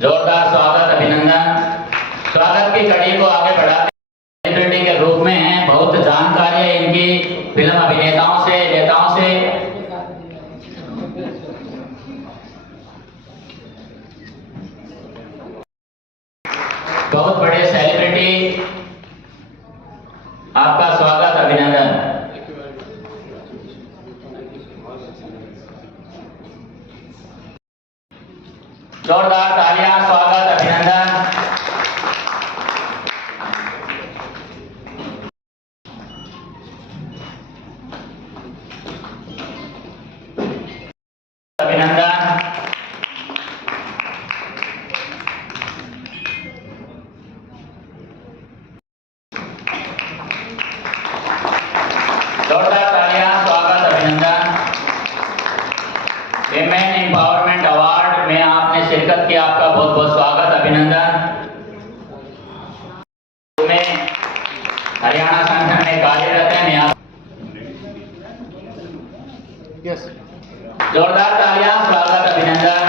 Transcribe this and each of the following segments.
जोरदार स्वागत, अभिनंदन। स्वागत की कड़ी को आगे बढ़ाते सेलिब्रिटी के रूप में हैं, बहुत जानकारी है इनकी फिल्म अभिनेताओं से, नेताओं से। बहुत बड़े सेलिब्रिटी, आपका स्वागत, अभिनंदन। जोरदार तालियां, स्वागत, अभिनंदन। अभिनंदन। जोरदार तालियां, स्वागत, अभिनंदन। विमेन एम्पावरमेंट अवार्ड में आपने शिरकत की, आपका बहुत बहुत स्वागत, अभिनंदन। में हरियाणा संगठन में कार्यरत हैं यहाँ। जोरदार तालियां, स्वागत, अभिनंदन।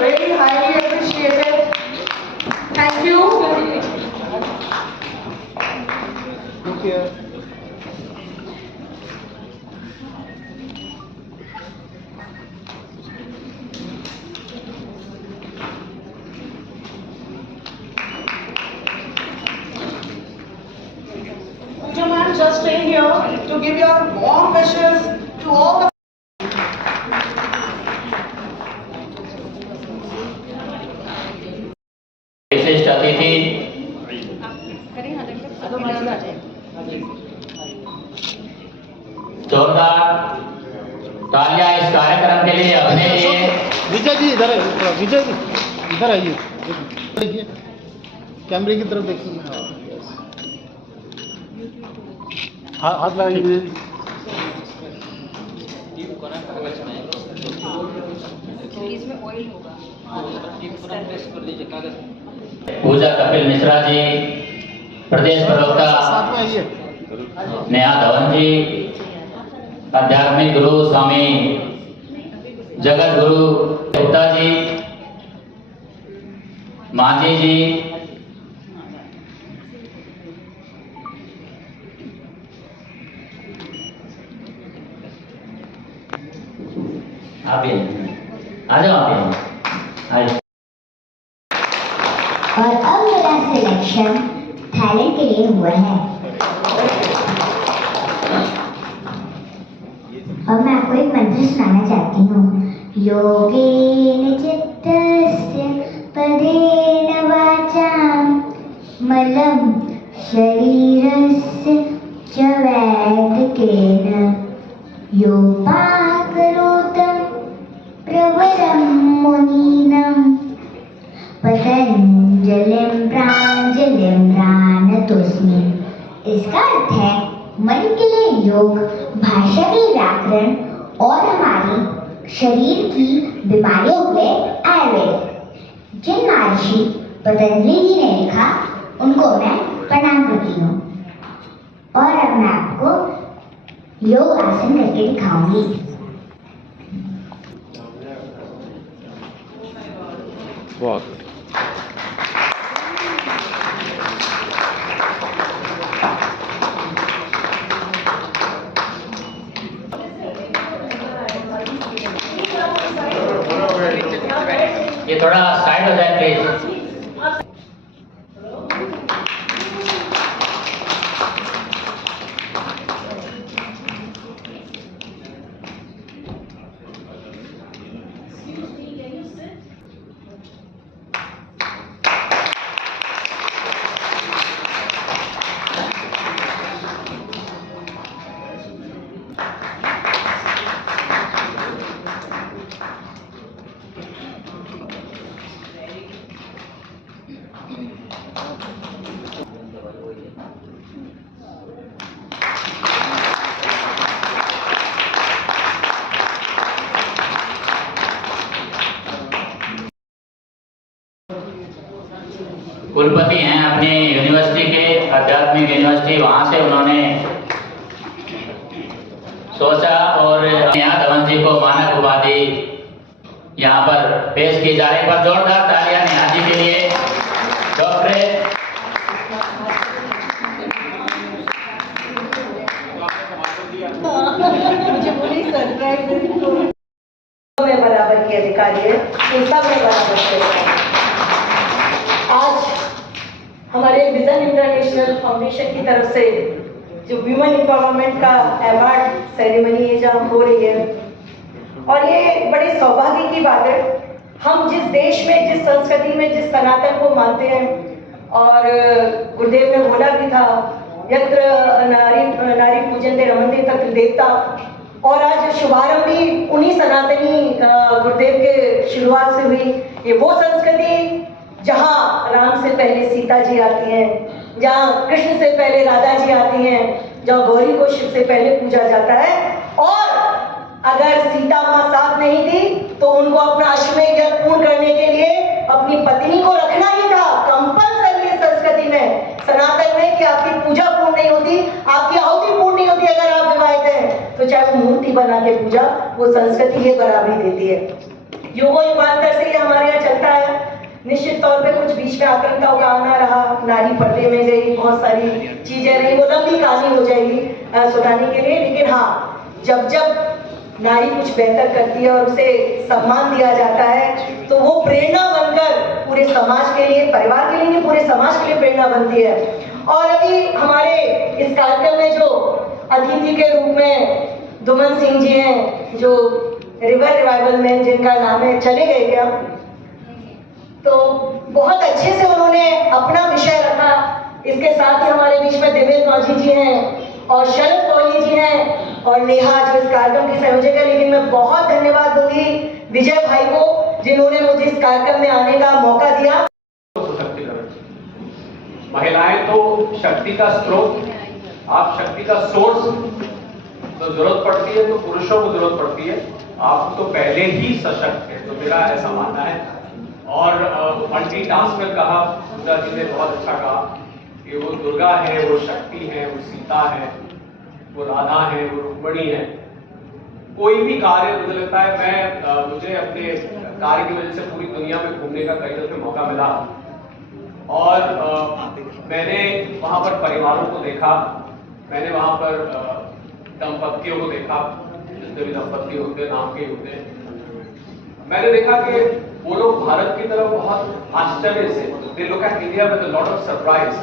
Really highly appreciated. Thank you. Thank you. Would you mind just staying here to give your warm wishes to all the विशिष्ट अतिथि जोरदार तालियां इस कार्यक्रम के लिए, अपने लिए। विजय जी इधर आइए, विजय जी इधर आइए, देखिए कैमरे की तरफ देखिए। हाँ, हाथ लगाइए विजय जी। इसमें ऑयल होगा। पूजा कपिल मिश्रा जी, प्रदेश प्रवक्ता साथ में आइए। नेहा धवन जी, आध्यात्मिक गुरु स्वामी जगत गुरु गुप्ता जी, मांझी जी, आप आ जाओ, आप आइए। और अब मेरा सिलेक्शन थाईलैंड के लिए हुआ है और मैं आपको एक मंत्र सुनाना चाहती हूँ। योगेन चित्तस्य पदेन वाचां मलं शरीरस्य च वैदिकेन योपाकरोतं प्रवरं मुनीनां पतंजलिं प्रांजलिं प्रणतोस्मि। इसका अर्थ है मन के लिए योग, भाषा के व्याकरण और हमारी शरीर की बीमारियों के आयुर्वेद। जिन महर्षि पतंजलि जी ने लिखा उनको मैं प्रणाम करती हूँ और अब मैं आपको योग आसन करके दिखाऊंगी। बहुत ये थोड़ा साइड हो जाए प्लीज। कुलपति हैं अपनी यूनिवर्सिटी के, आध्यात्मिक यूनिवर्सिटी, वहाँ से उन्होंने सोचा और यहाँ धवन जी को मानक उपाधि यहाँ पर पेश की जा रही है। पर जोरदार तालियां नेहा जी के लिए। डॉक्टरेट मुझे बोली सरप्राइज में बराबर की अधिकारी है, इन सब में बराबर की अधिकारी। आज हमारे विजन इंटरनेशनल फाउंडेशन की तरफ से जो वीमेन एम्पावरमेंट का अवार्ड सेरेमनी है जहाँ हो रही है, और ये बड़े सौभाग्य की बात है। हम जिस देश में, जिस संस्कृति में, जिस सनातन को मानते हैं, और गुरुदेव ने बोला भी था यत्र नारी पूजन्ते रमन्ते तत्र देवता, और आज शुभारंभ भी उन्हीं सनातनी गुरुदेव के शुरुआत से हुई। ये वो संस्कृति जहाँ राम से पहले सीता जी आती हैं, जहाँ कृष्ण से पहले राधा जी आती हैं, जहाँ गौरी को शिव से पहले पूजा जाता है, और अगर सीता माँ साथ नहीं थी तो उनको अपना अश्वमेध यज्ञ पूर्ण करने के लिए अपनी पत्नी को रखना ही था कंपल्सरी संस्कृति में, सनातन में, कि आपकी पूजा पूर्ण नहीं होती, आपकी आहुति पूर्ण नहीं होती अगर आप विवाहित हैं, तो चाहे वो मूर्ति बना के पूजा, वो संस्कृति ये बराबरी देती है। युगों युगांतर से ये हमारे यहाँ चलता है। निश्चित तौर पे कुछ बीच में आतंकताओं का आना रहा, नारी पर्दे में गई, बहुत सारी चीजें रही, वो लंबी कहानी हो जाएगी सुनाने के लिए। लेकिन हाँ, जब जब नारी कुछ बेहतर करती है और उसे सम्मान दिया जाता है, तो वो प्रेरणा बनकर पूरे समाज के लिए, परिवार के लिए नहीं, पूरे समाज के लिए प्रेरणा बनती है। और अभी हमारे इस कार्यक्रम में जो अतिथि के रूप में दुमन सिंह जी हैं, जो रिवर रिवाइवल मैन जिनका नाम है, चले गए क्या, तो बहुत अच्छे से उन्होंने अपना विषय रखा। इसके साथ ही हमारे बीच में देवेंद्र माझी जी हैं और शरद कोहली जी हैं और नेहा जो इस कार्यक्रम की संयोजक है। लेकिन मैं बहुत धन्यवाद दूंगी विजय भाई को, जिन्होंने मुझे इस कार्यक्रम में आने का मौका दिया। महिलाएं तो शक्ति का स्रोत, आप शक्ति का सोर्स, तो जरूरत पड़ती है तो पुरुषों को जरूरत पड़ती है, आप तो पहले ही सशक्त है, तो मेरा ऐसा मानना है। और मल्टीटास्क में कहा, दुर्गा जी ने बहुत अच्छा कहा कि वो दुर्गा है, वो शक्ति है, वो सीता है, वो राधा है, वो रुक्मिणी है। कोई भी कार्य मुझे लगता है, मुझे अपने कार्य की वजह से पूरी दुनिया में घूमने का कई दफे मौका मिला, और मैंने वहां पर परिवारों को देखा, मैंने वहां पर दंपतियों को देखा, जितने भी दंपति होते हैं नाम के होते हैं। मैंने देखा कि वो लोग भारत की तरफ बहुत आश्चर्य से, they look at India with a lot of surprise.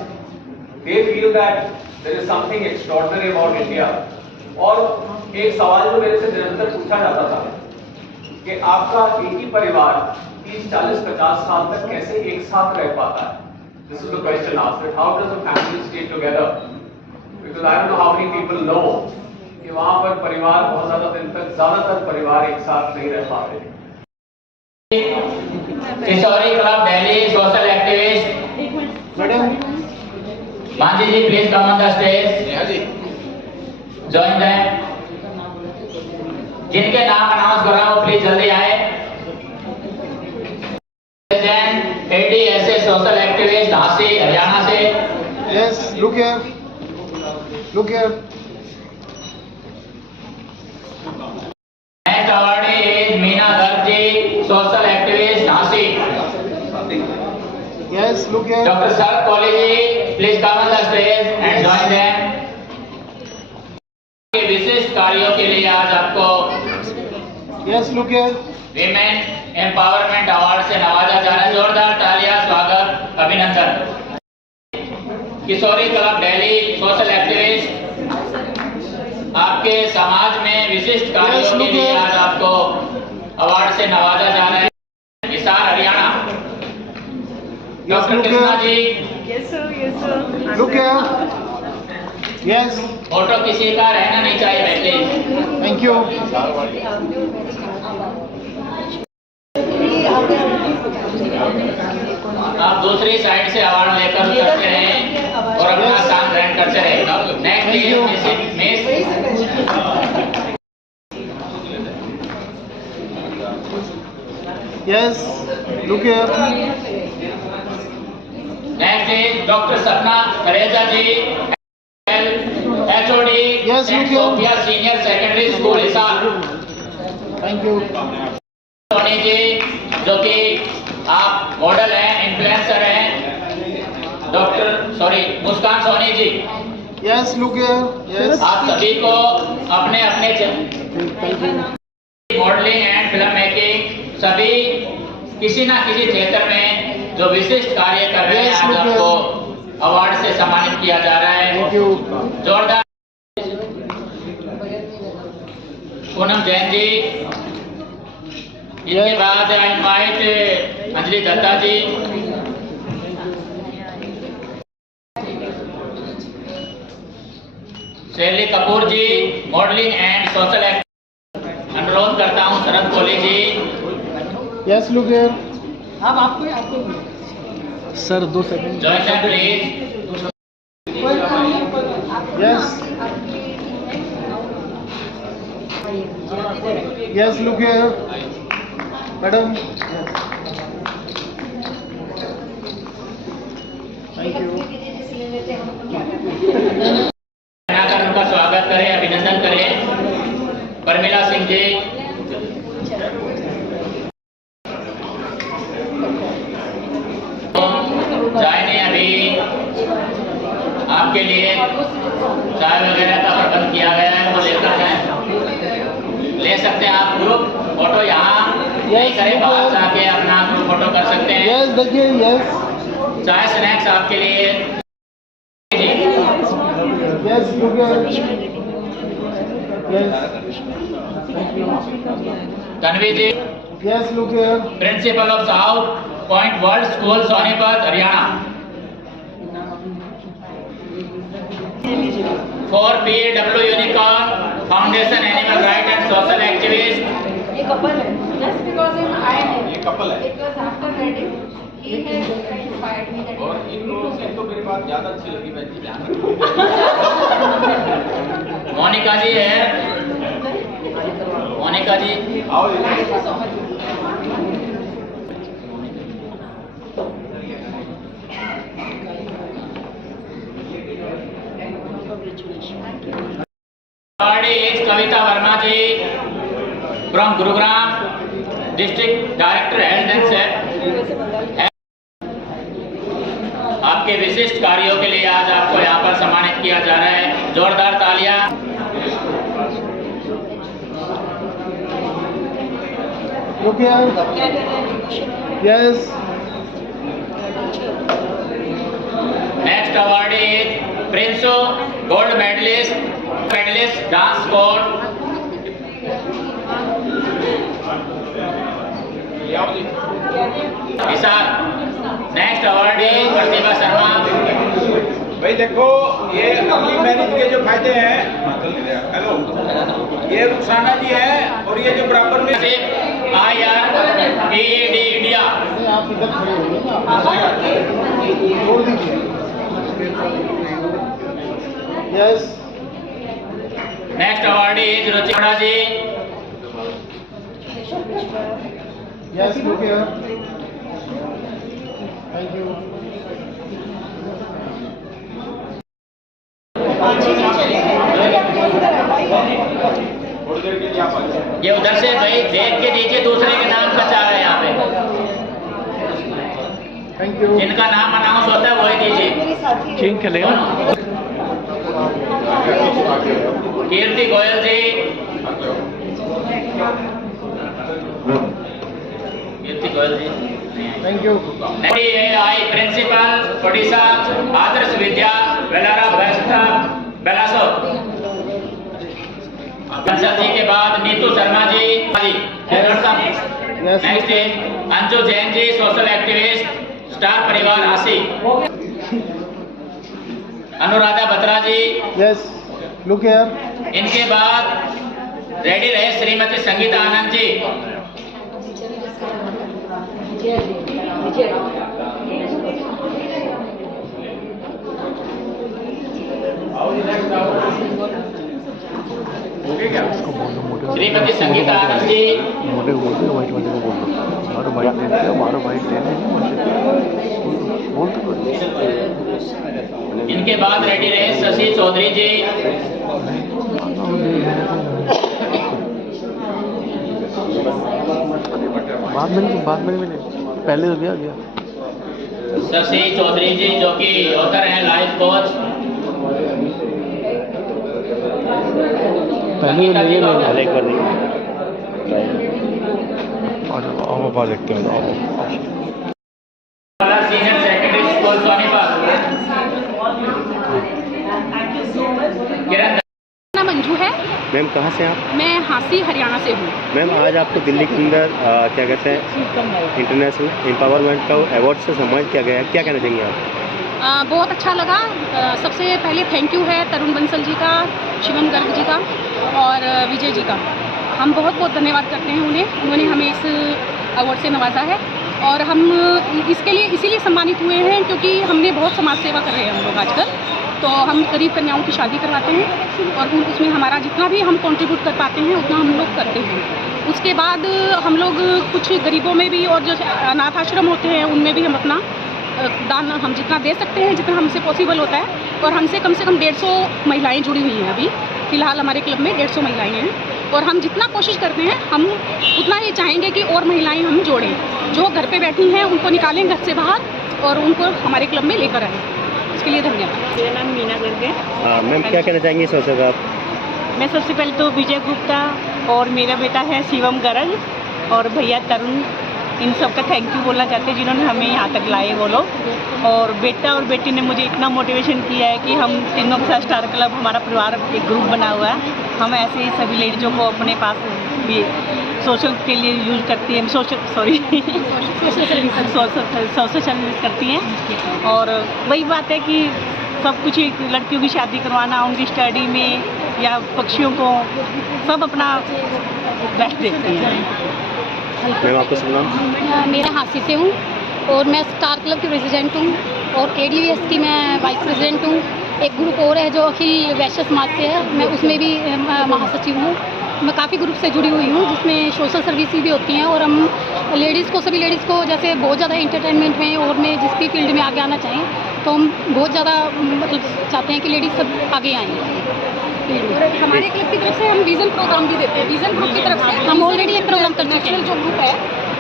They feel that there is something extraordinary about India. और एक सवाल जो मेरे से निरंतर पूछा जाता था कि आपका एक ही परिवार 30, 40, 50 साल तक कैसे एक साथ रह पाता है? This is the question asked, that how does a family stay together? Because I don't know how many people know कि वहां पर परिवार बहुत ज्यादा दिन तक, ज्यादातर परिवार एक साथ नहीं रह पाते। Kishori club Delhi social activist madam Manjhi ji, please come on the stage, join them. जिनके नाम अनाउंस कर रहा हूं प्लीज जल्दी आए। ADSA social activist Jhansi Haryana से। Yes, look here, look here. Next awardee is Meena Garg ji, social activist Jhansi. Yes, look here. Doctor Sharad Kohli ji, please come on the stage and join them. विशिष्ट कार्यों के लिए आज आपको yes, look here. Women empowerment award से नवाजा जा रहा है। जोरदार तालियां, स्वागत, अभिनंदन। किशोरी क्लब दिल्ली सोशल एक्टिविस्ट, आपके समाज में विशिष्ट कार्यों के लिए आज आपको अवार्ड से नवाजा जा रहा है। Hisar Haryana, doctor Krishna ji. Yes sir, yes sir. Look here. Yes, photo किसी का रहना नहीं चाहिए वैसे। Thank you. आप दूसरी साइड से अवार्ड लेकर करते रहें और अपना स्थान ग्रहण करते रहें। Next yes, look here. Doctor Sapna Reza ji, HOD Yes, saint Lukia. Sophia senior secondary school Hisar. Thank you. Soni ji, जो कि आप मॉडल हैं, इन्फ्लुएंसर हैं, Muskan Soni ji, yes look here, yes. आप सभी को अपने अपने मॉडलिंग एंड फिल्म मेकिंग सभी किसी ना किसी क्षेत्र में जो विशिष्ट कार्य कर रहे हैं, Yes, आज Lukia. आपको अवार्ड से सम्मानित किया जा रहा है। Thank you. जोरदार। पूनम जैन जी, इनके बाद I invite Anjali Datta ji, Shaili Kapoor ji, modelling and social act. अनुरोध करता हूं Sharad Kohli ji, yes look here. Sir 2 second. Join them please. Yes, yes look here madam. Thank you. बनाकर उनका स्वागत करें, अभिनंदन करें। परमिला सिंह जी, चाय ने अभी आपके लिए चाय वगैरह का प्रबंध किया गया है, वो लेकर जाएं। ले सकते हैं आप ग्रुप फोटो, यहाँ नहीं करें, बाहर से आके अपना ग्रुप फोटो कर सकते हैं। यस देखिए, यस चाय स्नैक्स आपके लिए। Yes look here, yes Tanvi ji, yes look here. Principal of South Point World School Sonipat Haryana. 4PW unicorn foundation animal right and social activist. ये कपल है, just because I'm I am. ये कपल है। It was after wedding. He has inspired me that. और इनको मेरी बात ज्यादा अच्छी लगी, बहन जी ध्यान रखो। मोनिका जी है, मोनिका जी, आओ जी। Thank you so much. Awardee is Kavita Verma ji from Gurugram, district director health and safety. आपके विशिष्ट कार्यों के लिए आज आपको यहाँ पर सम्मानित किया जा रहा है। जोरदार तालियां। Look here, yes. Next awardee is प्रिंसो gold medallist dance sport. Hisar. Next awardee Pratibha Sharma. भाई देखो, ये अगली मैरिज के जो फायदे हैं, हेलो, ये रुखसाना जी है, और ये जो बराबर में IRPED इंडिया। आप इधर खड़े होइए ना, छोड़ दीजिए। Yes, next awardee is Ruchika ji. Yes look here, thank you. थोड़ी देर के लिए आप आ जाइए। ये उधर से भाई देख के दीजिए, दूसरे के नाम का चाह रहे हैं यहाँ पे। Thank you. जिनका नाम अनाउंस होता है वही दीजिए। किंग खेलेगा। Kirti Goyal ji, Kirti Goyal ji. Thank you. I principal Odisha Adarsh Vidya बेलारा बेस्टा बेलासो। कंसल जी के बाद Neetu Sharma ji. Next is Anju Jain ji, social activist, star Parivar Aashi. Anuradha Batra ji. Yes look here, इनके बाद रेडी रहे श्रीमती संगीता आनंद जी। श्रीमती संगीता आनंद जी। मोटे को बोल दो, वाइट वाले को बोल दो। हमारा वाइट लेन है, हमारा वाइट लेन है, बोल तो इनके बाद रेडी रहे शशि चौधरी जी। बाद में पहले तो गया शशि चौधरी जी जो कि ऑथर हैं लाइफ कोच। पहले एक बार और देखते हैं सीनियर सेकेंडरी स्कूल सोनीपत। किरण नाम मंजू है। मैम कहाँ से आप? मैं हांसी हरियाणा से हूँ। मैम आज आपको दिल्ली के अंदर क्या कहते हैं इंटरनेशनल एम्पावरमेंट का अवार्ड से सम्मानित किया गया है, क्या कहना चाहेंगे आप? बहुत अच्छा लगा। सबसे पहले थैंक यू है तरुण बंसल जी का, शिवम गर्ग जी का और विजय जी का। हम बहुत बहुत धन्यवाद करते हैं उन्हें, उन्होंने हमें इस अवार्ड से नवाजा है। और हम इसके लिए इसीलिए सम्मानित हुए हैं क्योंकि हमने बहुत समाज सेवा कर रहे हैं हम लोग आजकल। तो हम गरीब कन्याओं की शादी करवाते हैं और उसमें हमारा जितना भी हम कंट्रीब्यूट कर पाते हैं उतना हम लोग करते हैं। उसके बाद हम लोग कुछ गरीबों में भी और जो अनाथ आश्रम होते हैं उनमें भी हम अपना दान हम जितना दे सकते हैं, जितना हमसे पॉसिबल होता है। और हमसे कम 150 महिलाएं जुड़ी हुई हैं। अभी फ़िलहाल हमारे क्लब में 150 महिलाएं हैं और हम जितना कोशिश करते हैं हम उतना ही चाहेंगे कि और महिलाएं हम जोड़ें, जो घर पे बैठी हैं उनको निकालें घर से बाहर और उनको हमारे क्लब में लेकर आएँ। इसके लिए धन्यवाद। मेरा नाम मीना गर्ग है। मैम क्या कहना चाहेंगे इस अवसर पर आप? मैं सबसे पहले तो विजय गुप्ता और मेरा बेटा है शिवम गर्ग और भैया तरुण, इन सबका थैंक यू बोलना चाहते हैं जिन्होंने हमें यहाँ तक लाए वो लोग। और बेटा और बेटी ने मुझे इतना मोटिवेशन किया है कि हम तीनों के साथ स्टार क्लब हमारा परिवार एक ग्रुप बना हुआ है। हम ऐसे ही सभी लेडीज़ों को अपने पास भी सोशल के लिए यूज करती हैं, सोशल सर्विस करती हैं। और वही बात है कि सब कुछ लड़कियों की शादी करवाना, उनकी स्टडी में या पक्षियों को सब अपना बेस्ट देखती हैं। मैम आपको सुनना? मेरा हांसी से हूँ और मैं स्टार क्लब की प्रेसिडेंट हूँ और ADVS की मैं वाइस प्रेसिडेंट हूँ। एक ग्रुप और है जो अखिल वैश्य समाज से है, मैं उसमें भी महासचिव हूँ। मैं काफ़ी ग्रुप से जुड़ी हुई हूँ जिसमें सोशल सर्विस भी होती हैं और हम लेडीज़ को, सभी लेडीज़ को जैसे बहुत ज़्यादा एंटरटेनमेंट में और में जिस भी फील्ड में आगे आना चाहें तो हम बहुत ज़्यादा मतलब चाहते हैं कि लेडीज़ सब आगे आएँ। और हमारे क्लब की तरफ से हम विज़न प्रोग्राम भी देते हैं। विज़न ग्रुप की तरफ से हम ऑलरेडी एक प्रोग्राम कर चुके हैं। जो ग्रुप है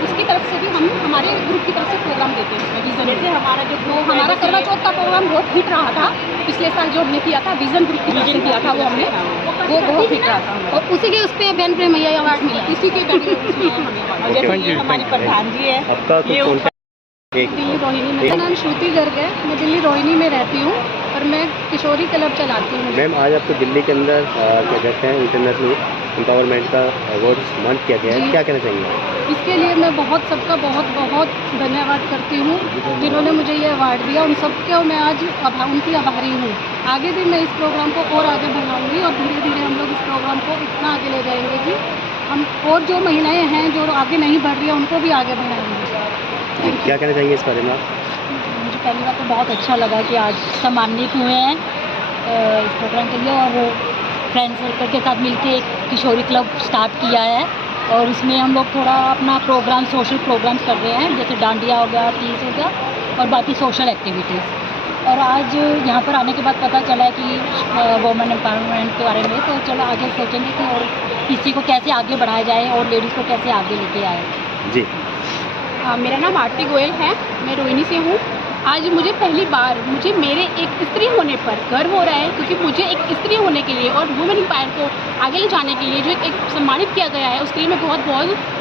उसकी तरफ से भी हम हमारे ग्रुप की तरफ से प्रोग्राम देते हैं उसमें विज़न। जैसे हमारा जो हमारा करवा चौथ का प्रोग्राम बहुत हिट रहा था पिछले साल, जो हमने किया था विज़न ग्रुप की तरफ से किया था, वो हमने वो बहुत हिट रहा था और उसी के उस पर बहन प्रेम मैया अवार्ड मिला, इसी के और जैसे ये हमारी प्रधान जी है ये दिल्ली रोहिणी में। मेरा नाम श्रुति गर्ग है, मैं दिल्ली रोहिणी में रहती हूँ और मैं किशोरी क्लब चलाती हूँ। मैम आज आपको दिल्ली के अंदर क्या कहते हैं इंटरनेशनल एम्पावरमेंट का अवार्ड सम्मानित किया गया है, क्या कहना चाहेंगे? इसके लिए मैं सबका बहुत धन्यवाद करती हूँ जिन्होंने मुझे ये अवार्ड दिया। उन सबके मैं आज उनकी आभारी हूँ। आगे भी मैं इस प्रोग्राम को और आगे बढ़ाऊँगी और धीरे धीरे हम लोग इस प्रोग्राम को इतना आगे ले जाएंगे कि हम और जो महिलाएं हैं जो आगे नहीं बढ़ रही है उनको भी आगे बढ़ाएंगे। क्या कहना चाहेंगे इस बारे में आप? मुझे पहली बात तो बहुत अच्छा लगा कि आज सम्मानित हुए हैं इस प्रोग्राम के लिए और फ्रेंड सर्कल के साथ मिलकर एक किशोरी क्लब स्टार्ट किया है और इसमें हम लोग थोड़ा अपना प्रोग्राम, सोशल प्रोग्राम्स कर रहे हैं जैसे डांडिया हो गया, तीज हो गया और बाकी सोशल एक्टिविटीज़। और आज यहाँ पर आने के बाद पता चला है कि वुमेन एम्पावरमेंट के बारे में, तो चलो आगे सोचेंगे कि और इसी को कैसे आगे बढ़ाया जाए और लेडीज़ को कैसे आगे लेके आए। जी मेरा नाम आरती गोयल है, मैं रोहिणी से हूँ। आज मुझे पहली बार मेरे एक स्त्री होने पर गर्व हो रहा है क्योंकि मुझे एक स्त्री होने के लिए और वुमेन एम्पायर को आगे ले जाने के लिए जो एक सम्मानित किया गया है उसके लिए मैं बहुत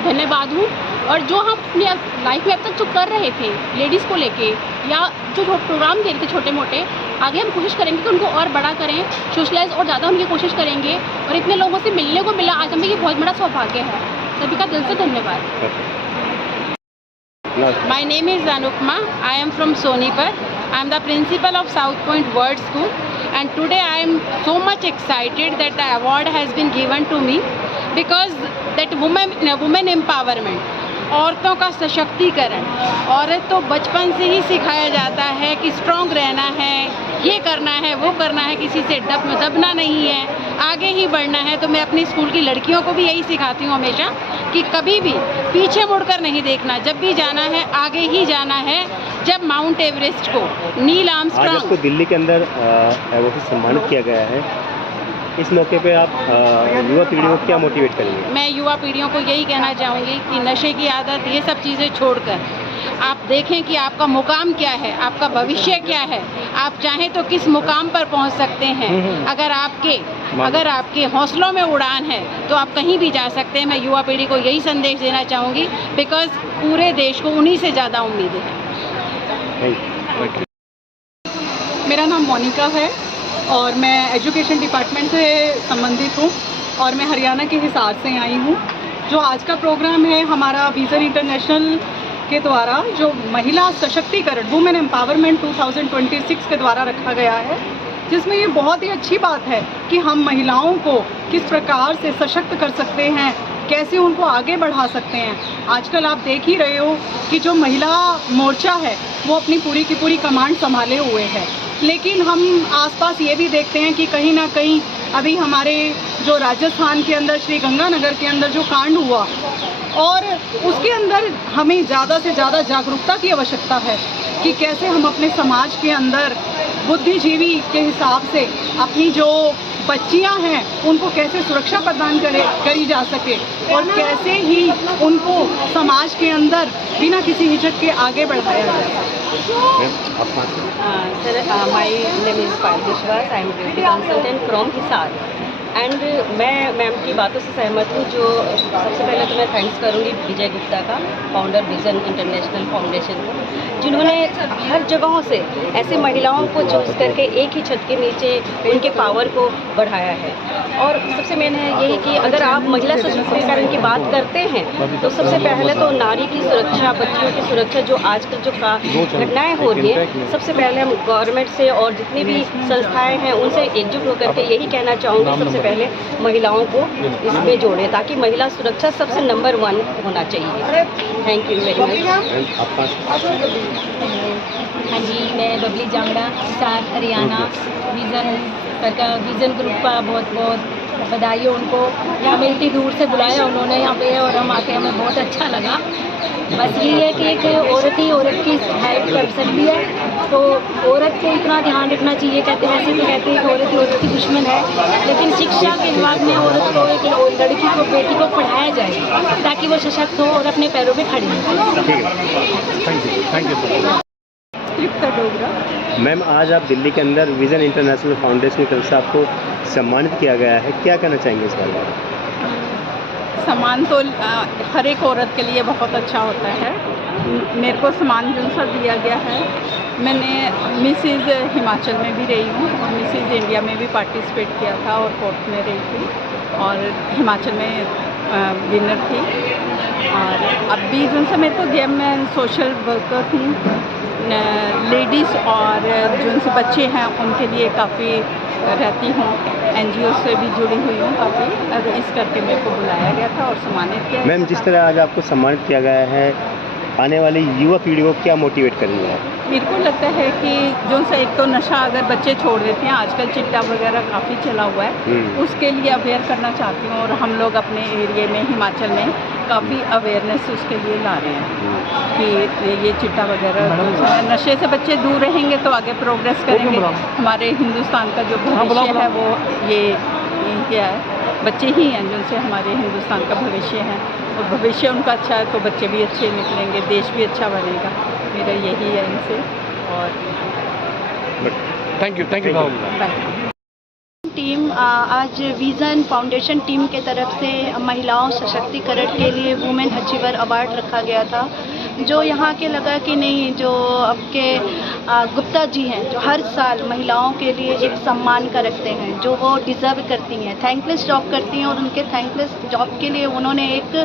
धन्यवाद हूँ। और जो हम अपनी लाइफ में अब तक जो कर रहे थे लेडीज़ को लेके या जो प्रोग्राम दे रहे थे छोटे मोटे, आगे हम कोशिश करेंगे कि उनको और बड़ा करें, सोशलाइज और ज़्यादा हम ये कोशिश करेंगे। और इतने लोगों से मिलने को मिला आज हमें, ये बहुत बड़ा सौभाग्य है। सभी का दिल से धन्यवाद। My name is Anupma. I am from Sonipat. I am the principal of South Point World School, and today I am so much excited that the award has been given to me because that women empowerment. औरतों का सशक्तिकरण। औरत तो बचपन से ही सिखाया जाता है कि स्ट्रॉन्ग रहना है, ये करना है, वो करना है, किसी से दबना नहीं है, आगे ही बढ़ना है। तो मैं अपनी स्कूल की लड़कियों को भी यही सिखाती हूँ हमेशा कि कभी भी पीछे मुड़कर नहीं देखना, जब भी जाना है आगे ही जाना है। जब माउंट एवरेस्ट को नील आज आर्मस्ट्रांग आपको दिल्ली के अंदर अवार्ड से सम्मानित किया गया है, इस मौके पे आप युवा पीढ़ी को क्या मोटिवेट करेंगे? मैं युवा पीढ़ियों को यही कहना चाहूँगी कि नशे की आदत, ये सब चीज़ें छोड़कर आप देखें कि आपका मुकाम क्या है, आपका भविष्य क्या है, आप चाहें तो किस मुकाम पर पहुंच सकते हैं। अगर आपके हौसलों में उड़ान है तो आप कहीं भी जा सकते हैं। मैं युवा पीढ़ी को यही संदेश देना चाहूँगी, बिकॉज पूरे देश को उन्हीं से ज़्यादा उम्मीदें हैं। मेरा नाम मोनिका है और मैं एजुकेशन डिपार्टमेंट से संबंधित हूँ और मैं हरियाणा के हिसार से आई हूँ। जो आज का प्रोग्राम है हमारा विजन इंटरनेशनल के द्वारा, जो महिला सशक्तिकरण वुमेन एम्पावरमेंट 2026 के द्वारा रखा गया है, जिसमें ये बहुत ही अच्छी बात है कि हम महिलाओं को किस प्रकार से सशक्त कर सकते हैं, कैसे उनको आगे बढ़ा सकते हैं। आजकल आप देख ही रहे हो कि जो महिला मोर्चा है वो अपनी पूरी की पूरी कमांड संभाले हुए है, लेकिन हम आसपास ये भी देखते हैं कि कहीं ना कहीं अभी हमारे जो राजस्थान के अंदर श्री गंगानगर के अंदर जो कांड हुआ, और उसके अंदर हमें ज़्यादा से ज़्यादा जागरूकता की आवश्यकता है कि कैसे हम अपने समाज के अंदर बुद्धिजीवी के हिसाब से अपनी जो बच्चियां हैं उनको कैसे सुरक्षा प्रदान करी जा सके और कैसे ही उनको समाज के अंदर बिना किसी हिचक के आगे बढ़ाया जाए। Sir, my name is Payal Vishwas. I am beauty consultant from Hisar. And मैं मैम की बातों से सहमत हूँ। जो सबसे पहले तो मैं थैंक्स करूँगी विजय गुप्ता का, फाउंडर विजन इंटरनेशनल फाउंडेशन को, जिन्होंने हर जगहों से ऐसे महिलाओं को चूज़ करके एक ही छत के नीचे उनके पावर को बढ़ाया है। और सबसे मेन है यही कि अगर आप महिला सशक्तिकरण की बात करते हैं तो सबसे पहले तो नारी की सुरक्षा, बच्चियों की सुरक्षा, जो आजकल जो घटनाएँ हो रही हैं, सबसे पहले हम गवर्नमेंट से और जितनी भी संस्थाएँ हैं उनसे एकजुट होकर के यही कहना चाहूँगी, सबसे पहले महिलाओं को इसमें जोड़ें ताकि महिला सुरक्षा सबसे नंबर 1 होना चाहिए। Thank you very much. हाँ जी, मैं बबली जांगड़ा, हिसार हरियाणा। विज़न ग्रुप का बहुत बहुत बधाई हो उनको। यहाँ पे इतनी दूर से बुलाया उन्होंने यहाँ पे और हम आके हमें बहुत अच्छा लगा। बस यही है कि एक औरत ही औरत की हेल्प कर सकती है, तो औरत को इतना ध्यान रखना चाहिए। कहते हैं ऐसे तो कहते हैं कि औरत ही औरत की दुश्मन है, लेकिन शिक्षा के विभाग में औरत को, एक लड़की को, बेटी को पढ़ाया जाए ताकि वो सशक्त हो और अपने पैरों पे खड़ी हो। मैम, आज आप दिल्ली के अंदर विजन इंटरनेशनल फाउंडेशन की तरफ से आपको सम्मानित किया गया है, क्या कहना चाहेंगे इस बारे में? सम्मान तो हर एक औरत के लिए बहुत अच्छा होता है। मेरे को सम्मान जो सा दिया गया है, मैंने मिसेज़ हिमाचल में भी रही हूँ और मिसेज़ इंडिया में भी पार्टिसिपेट किया था और 4th में रही थी और हिमाचल में विनर थी। और अब भी जो सा मेरे को दिया, मैं सोशल वर्कर हूँ। लेडीज़ और जो से बच्चे हैं उनके लिए काफ़ी रहती हूँ, NGO से भी जुड़ी हुई हूँ काफ़ी, और इस करके मेरे को बुलाया गया था और सम्मानित किया। मैम, जिस तरह आज आपको सम्मानित किया गया है, आने वाली युवा पीढ़ी को क्या मोटिवेट करेंगे आप? मेरे को लगता है कि जो सा एक तो नशा अगर बच्चे छोड़ देते हैं, आजकल चिट्टा वगैरह काफ़ी चला हुआ है, उसके लिए अवेयर करना चाहती हूँ। और हम लोग अपने एरिए में हिमाचल में काफ़ी अवेयरनेस उसके लिए ला रहे हैं कि ये चिट्टा वगैरह नशे से बच्चे दूर रहेंगे तो आगे प्रोग्रेस करेंगे। हमारे हिंदुस्तान का जो भविष्य है वो ये क्या है, बच्चे ही हैं जिनसे हमारे हिंदुस्तान का भविष्य है, और भविष्य उनका अच्छा है तो बच्चे भी अच्छे निकलेंगे, देश भी अच्छा बनेगा। मेरा यही है इनसे। और थैंक यू टीम आज विज़न फाउंडेशन टीम के तरफ से महिलाओं सशक्तिकरण के लिए वुमेन अचीवर अवार्ड रखा गया था, जो यहाँ के लगा कि नहीं, जो अब के गुप्ता जी हैं, जो हर साल महिलाओं के लिए एक सम्मान का रखते हैं, जो वो डिज़र्व करती हैं, थैंकलेस जॉब करती हैं, और उनके थैंकलेस जॉब के लिए उन्होंने एक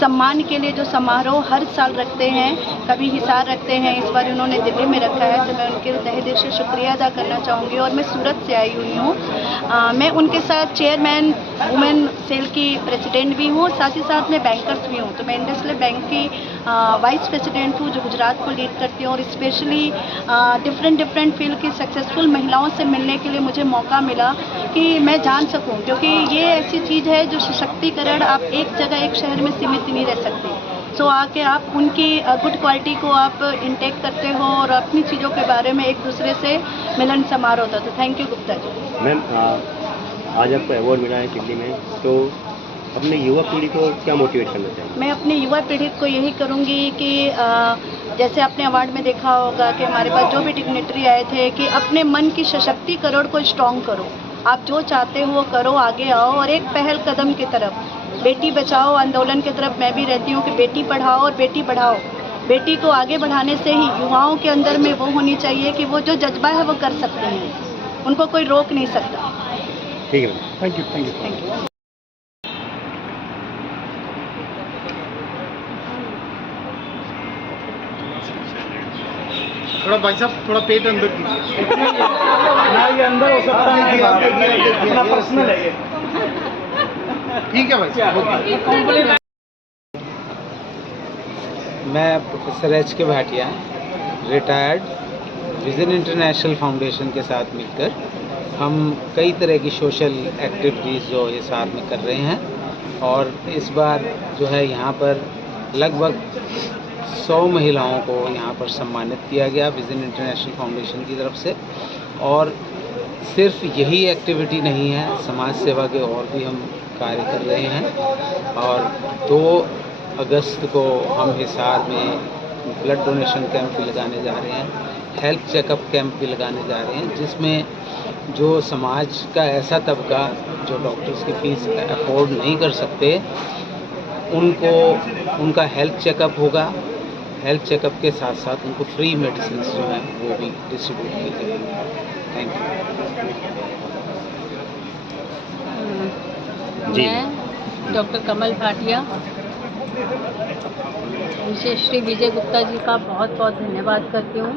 सम्मान के लिए जो समारोह हर साल रखते हैं, कभी हिसार रखते हैं, इस बार उन्होंने दिल्ली में रखा है, तो मैं उनके तहे दिल से शुक्रिया अदा करना चाहूँगी। और मैं सूरत से आई हुई हूँ, मैं उनके साथ चेयरमैन वुमेन सेल की प्रेसिडेंट भी हूँ, साथ ही साथ मैं बैंकर्स भी हूँ। तो मैं इंडसइंड बैंक की वाइस प्रेसिडेंट हूँ, जो गुजरात को लीड करती हूँ, और स्पेशली डिफरेंट फील्ड की सक्सेसफुल महिलाओं से मिलने के लिए मुझे मौका मिला कि मैं जान सकूं, क्योंकि ये ऐसी चीज़ है जो सशक्तिकरण आप एक जगह एक शहर में सीमित नहीं रह सकती। सो आके आप उनकी गुड क्वालिटी को आप इंटेक करते हो और अपनी चीज़ों के बारे में एक दूसरे से मिलन समारोह होता। तो thank you Gupta ji. Ma'am, आज आपको अवार्ड मिला है दिल्ली में, तो अपने युवा पीढ़ी को क्या मोटिवेट करना चाहिए? मैं अपने युवा पीढ़ी को यही करूँगी कि जैसे आपने अवार्ड में देखा होगा कि हमारे पास जो भी डिग्नेटरी आए थे कि अपने मन की सशक्तिकरण को स्ट्रॉन्ग करो, आप जो चाहते हो वो करो, आगे आओ, और एक पहल कदम की तरफ बेटी बचाओ आंदोलन की तरफ मैं भी रहती हूँ कि बेटी पढ़ाओ और बेटी बढ़ाओ। बेटी को आगे बढ़ाने से ही युवाओं के अंदर में वो होनी चाहिए कि वो जो जज्बा है वो कर सकते हैं, उनको कोई रोक नहीं सकता। ठीक है, थैंक यू। थोड़ा भाई साहब, थोड़ा पेट अंदर कीजिए। ना ये अंदर हो सकता है, अपना पर्सनल है ये। ठीक है भाई साहब। मैं professor HK. Bhatia, retired, vision international foundation के साथ मिलकर हम कई तरह की सोशल एक्टिविटीज़ जो ये साथ में कर रहे हैं, और इस बार जो है यहाँ पर लगभग 100 महिलाओं को यहाँ पर सम्मानित किया गया विजन इंटरनेशनल फाउंडेशन की तरफ से। और सिर्फ यही एक्टिविटी नहीं है, समाज सेवा के और भी हम कार्य कर रहे हैं। और 2 अगस्त को हम हिसार में ब्लड डोनेशन कैंप भी लगाने जा रहे हैं, हेल्थ चेकअप कैंप भी लगाने जा रहे हैं, जिसमें जो समाज का ऐसा तबका जो डॉक्टर्स की फीस अफोर्ड नहीं कर सकते, उनको उनका हेल्थ चेकअप होगा। हेल्थ चेकअप के साथ साथ उनको फ्री मेडिसिन जो हैं वो भी डिस्ट्रीब्यूट की जाएगी। Thank you. मैं डॉक्टर कमल भाटिया विशेष श्री विजय गुप्ता जी का बहुत बहुत धन्यवाद करती हूँ।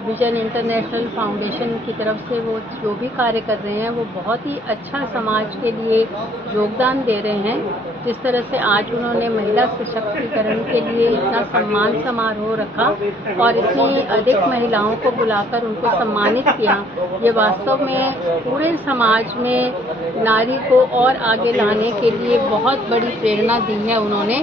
विजन इंटरनेशनल फाउंडेशन की तरफ से वो जो भी कार्य कर रहे हैं वो बहुत ही अच्छा समाज के लिए योगदान दे रहे हैं। जिस तरह से आज उन्होंने महिला सशक्तिकरण के लिए इतना सम्मान समारोह रखा और इतनी अधिक महिलाओं को बुलाकर उनको सम्मानित किया, ये वास्तव में पूरे समाज में नारी को और आगे लाने के लिए बहुत बड़ी प्रेरणा दी है उन्होंने,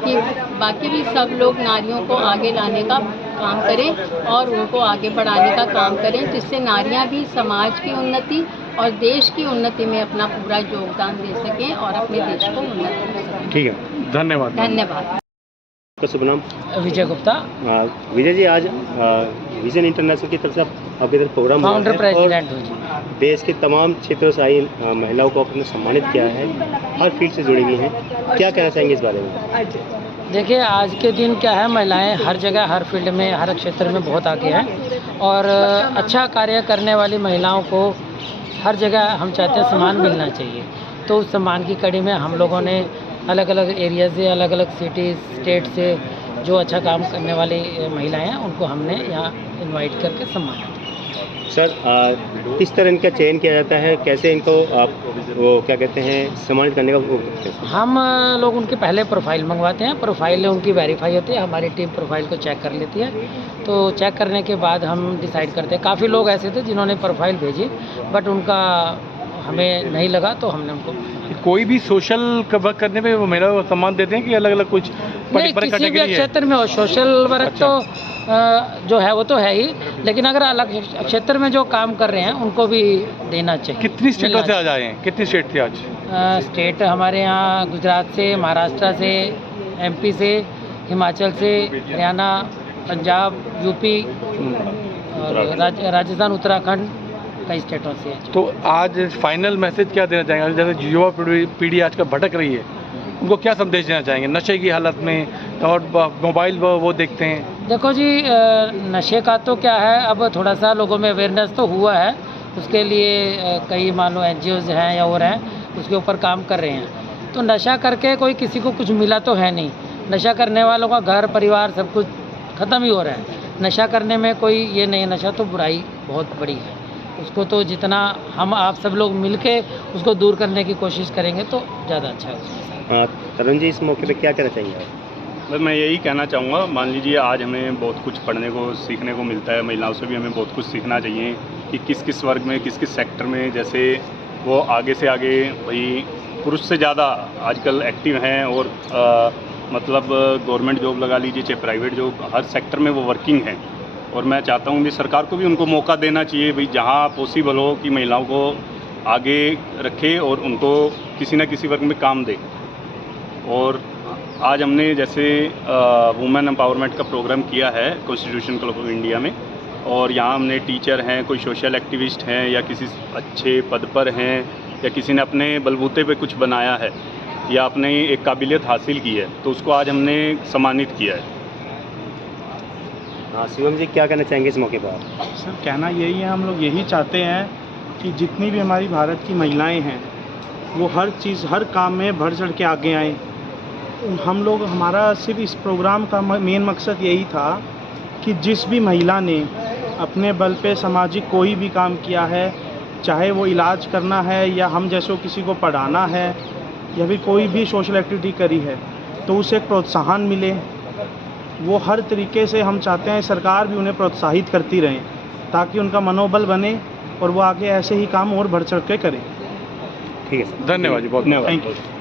कि बाकी भी सब लोग नारियों को आगे लाने का काम करें और उनको आगे बढ़ाने का काम करें, जिससे नारियां भी समाज की उन्नति और देश की उन्नति में अपना पूरा योगदान दे सकें और अपने देश को उन्नति कर सकें। ठीक है, धन्यवाद। धन्यवाद। आपका शुभ नाम? विजय गुप्ता। विजय जी, आज विजन इंटरनेशनल की तरफ से आपके इधर प्रोग्राम फाउंडर प्रेसिडेंट हूँ जी। देश के तमाम क्षेत्रों से आई महिलाओं को आपने सम्मानित किया है, हर फील्ड से जुड़ी हुई हैं, क्या कहना चाहेंगे इस बारे में? देखिए, आज के दिन क्या है, महिलाएं हर जगह, हर फील्ड में, हर क्षेत्र में बहुत आगे हैं और अच्छा कार्य करने वाली महिलाओं को हर जगह हम चाहते हैं सम्मान मिलना चाहिए। तो उस सम्मान की कड़ी में हम लोगों ने अलग अलग एरिया से, अलग अलग सिटी स्टेट से जो अच्छा काम करने वाली महिलाएं हैं उनको हमने यहाँ इनवाइट करके सम्मानित किया। सर, किस तरह इनका चयन किया जाता है, कैसे इनको आप वो क्या कहते हैं सम्मानित करने का? हम लोग उनकी पहले प्रोफाइल मंगवाते हैं, प्रोफाइल उनकी वेरीफाई होती है, हमारी टीम प्रोफाइल को चेक कर लेती है। तो चेक करने के बाद हम डिसाइड करते हैं। काफ़ी लोग ऐसे थे जिन्होंने प्रोफाइल भेजी बट उनका हमें नहीं लगा, तो हमने उनको कोई भी सोशल वर्क करने में वो मेरा सम्मान देते हैं कि अलग अलग कुछ नहीं, किसी भी क्षेत्र में हो सोशल वर्क। अच्छा। तो जो है वो तो है ही, लेकिन अगर अलग क्षेत्र में जो काम कर रहे हैं उनको भी देना चाहिए। कितनी स्टेटों से आज आए हैं? कितनी स्टेट थी आज? स्टेट हमारे यहाँ गुजरात से, महाराष्ट्र से, MP से, हिमाचल से, हरियाणा, पंजाब, यूपी और राजस्थान, उत्तराखंड, कई स्टेटों से। तो आज फाइनल मैसेज क्या देना चाहेंगे? जैसे युवा पीढ़ी आजकल भटक रही है, उनको क्या संदेश देना चाहेंगे? नशे की हालत में और मोबाइल वो देखते हैं, देखो जी, नशे का तो क्या है, अब थोड़ा सा लोगों में अवेयरनेस तो हुआ है, उसके लिए कई मान लो NGOs हैं या और हैं, उसके ऊपर काम कर रहे हैं। तो नशा करके कोई किसी को कुछ मिला तो है नहीं, नशा करने वालों का घर परिवार सब कुछ ख़त्म ही हो रहा है। नशा करने में कोई ये नहीं, नशा तो बुराई बहुत बड़ी है, उसको तो जितना हम आप सब लोग मिलके उसको दूर करने की कोशिश करेंगे तो ज़्यादा अच्छा है उसके साथ। तरुण जी, इस मौके पे क्या कहना चाहिए आप? बस मैं यही कहना चाहूँगा, मान लीजिए आज हमें बहुत कुछ पढ़ने को सीखने को मिलता है, महिलाओं से भी हमें बहुत कुछ सीखना चाहिए कि किस किस वर्ग में, किस किस सेक्टर में, जैसे वो आगे से आगे भाई पुरुष से ज़्यादा आजकल एक्टिव हैं और मतलब गवर्नमेंट जॉब लगा लीजिए चाहे प्राइवेट जॉब, हर सेक्टर में वो वर्किंग हैं। और मैं चाहता हूँ कि सरकार को भी उनको मौका देना चाहिए भाई, जहाँ पॉसिबल हो कि महिलाओं को आगे रखे और उनको किसी न किसी वर्ग में काम दे। और आज हमने जैसे वुमेन एम्पावरमेंट का प्रोग्राम किया है कॉन्स्टिट्यूशन क्लब ऑफ इंडिया में, और यहाँ हमने टीचर हैं, कोई सोशल एक्टिविस्ट हैं या किसी अच्छे पद पर हैं या किसी ने अपने बलबूते पे कुछ बनाया है या अपने एक काबिलियत हासिल की है, तो उसको आज हमने सम्मानित किया है। हाँ, शिवम जी क्या कहना चाहेंगे इस मौके पर? सर, कहना यही है, हम लोग यही चाहते हैं कि जितनी भी हमारी भारत की महिलाएं हैं वो हर चीज़, हर काम में बढ़ चढ़ के आगे आएँ। हम लोग, हमारा सिर्फ इस प्रोग्राम का मेन मकसद यही था कि जिस भी महिला ने अपने बल पे सामाजिक कोई भी काम किया है, चाहे वो इलाज करना है या हम जैसो किसी को पढ़ाना है या फिर कोई भी सोशल एक्टिविटी करी है, तो उसे एक प्रोत्साहन मिले। वो हर तरीके से हम चाहते हैं सरकार भी उन्हें प्रोत्साहित करती रहे ताकि उनका मनोबल बने और वो आगे ऐसे ही काम और बढ़ चढ़ के करें। ठीक है, धन्यवाद जी, बहुत धन्यवाद। Thank you.